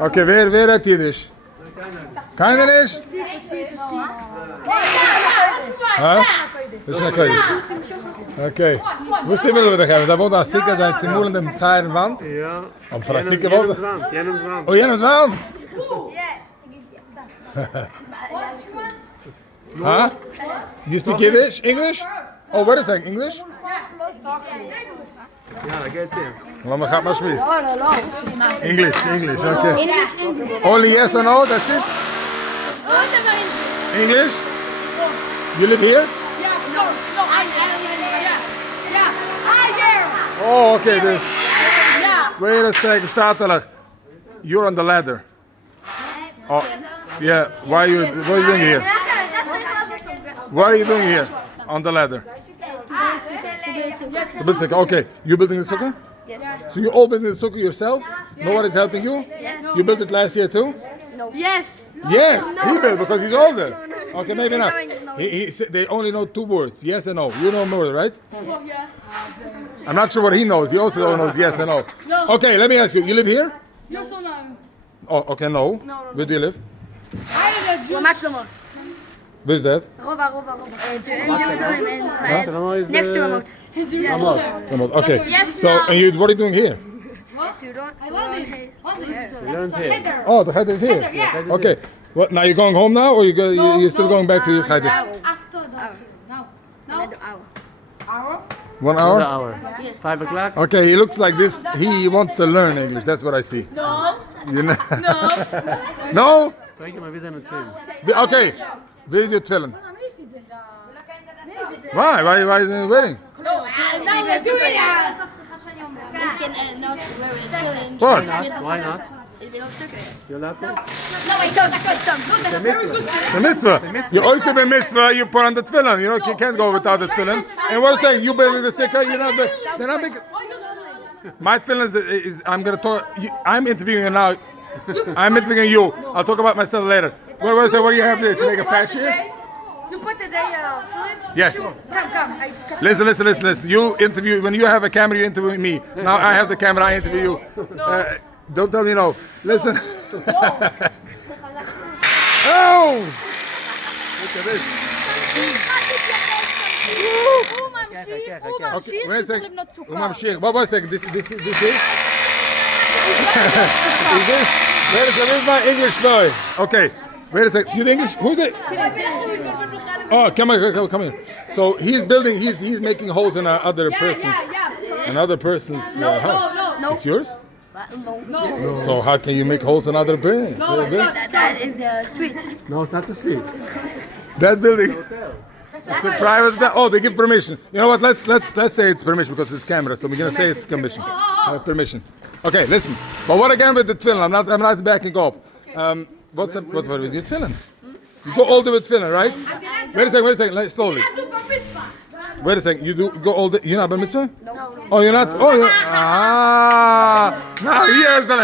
Okay, wer hat Jiddisch? Keiner nicht? Hä? Das ist nicht cool. Okay. Wo stehen wir wieder? Da wohnt ein Sicker, sein Zimul in dem teuren Wand? Ja. Und für ein Sicker wohnt? Jenems Wand. Oh, jenems Wand? Huh? You speak Yiddish? English? Oh, wait a second. English? Ja, da geht's hier. Lass mich mal spielen. No. English, okay. English. Only yes or no, that's it? English? You live here? Oh, okay. Wait a second, Statelach. You're on the ladder. Oh, yeah. What are you doing here? What are you doing here on the ladder? The build sukkah. Okay. You building the sukkah? Yes. So you all building the sukkah yourself? No one is helping you? Yes. You built it last year too? No. Yes. Yes, he built because he's older. Okay, maybe not. No. They only know 2 words, yes and no. You know more, right? I'm not sure what he knows. He also knows yes and no. Okay, let me ask you. You live here? Yes or no? Oh, okay, no. Where do you live? Where's that? Next to remote. Remote. Okay. Yes, So, no. and what are you doing here? Oh, the cheder is here. Okay. What? Now you're going home now, or you're still going back to your cheder? After that. Now. Another hour. 1 hour? Hour. 5 o'clock. Okay, he looks like this. He wants to learn English. That's what I see. No. You know? No. No? Frag ihn mal, wie seine Film. Okay. Where is your tefillin? Why? Why is it waiting? Now we're doing it. What? Why not? You're not to? No, I don't. I got some. The mitzvah. You also be mitzvah, you put on the tefillin. You know, you can't go without the tefillin. And what I'm saying, you building the sukkah, you're not, they're not making... My tefillin is I'm going to talk, I'm interviewing you now. I'm interviewing you. I'll talk about myself later. What do you have this? Make a patch here? You put the day Yes. Come. Listen. You interview, when you have a camera, you interview me. Now I have the camera, I interview you. Don't tell me no. Listen. Oh! Look at this. Okay, wait a second. Wait a second. This is? Is this? Wait a second. Where's my English boy? Okay. Wait a second. You English? Who's it? Oh, come here. So he's building. He's making holes in another person's house. No. It's yours? No. So how can you make holes in other buildings? That is the street. No, it's not the street. That building. It's a private. Oh, they give permission. You know what? Let's say it's permission because it's camera. So we're gonna say it's permission. Permission. Okay, listen. But what again with the tefillin? I'm not backing up. What is your tefillin? You go all the way with tefillin, right? Wait a second. Slowly. Wait a second. You do go all the. You're not bar mitzvah? No. Oh, you're not. Oh, you're. Ah. Now here's the.